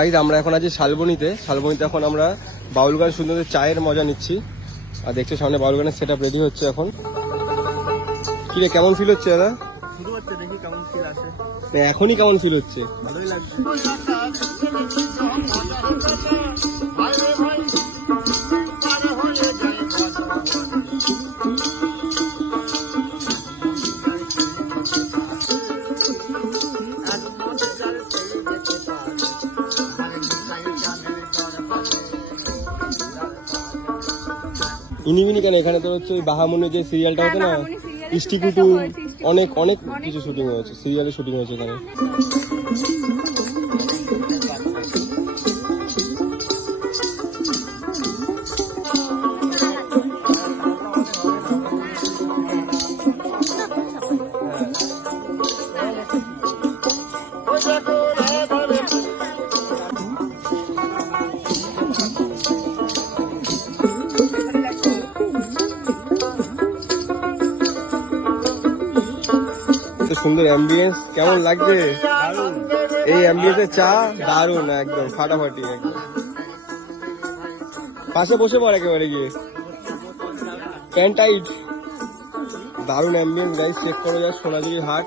Guys আমরা এখন আছি শালবনিতে। শালবনিতে এখন আমরা বাউল গান সুন্দর চায়ের মজা নিচ্ছি। আর দেখছ সামনে বাউল গানের সেট রেডি হচ্ছে এখন। কি রে কেমন ফিল হচ্ছে দাদা? শুরু দেখি কেমন ফিল আসে। এখনই কেমন ফিল হচ্ছে? ভালোই লাগছে। ইনিমিনি কেন? এখানে তো হচ্ছে ওই বাহামুনি যে সিরিয়ালটা হতো না হ্যাঁ, এর ইষ্টিকুটু অনেক অনেক কিছু শুটিং হয়েছে সিরিয়ালে শুটিং হয়েছে এখানে। এত সুন্দর অ্যাম্বিয়েন্স কেমন লাগবে এই অ্যাম্বিয়েন্সের চা দারুণ, একদম, ফাটাফাটি, একদম। পাশে বসে পড় একেবারে গিয়ে। প্যান্ট টাইট দারুণ অ্যাম্বিয়েন্স গাইস চেক করো যা সোনাঝুরি হাট।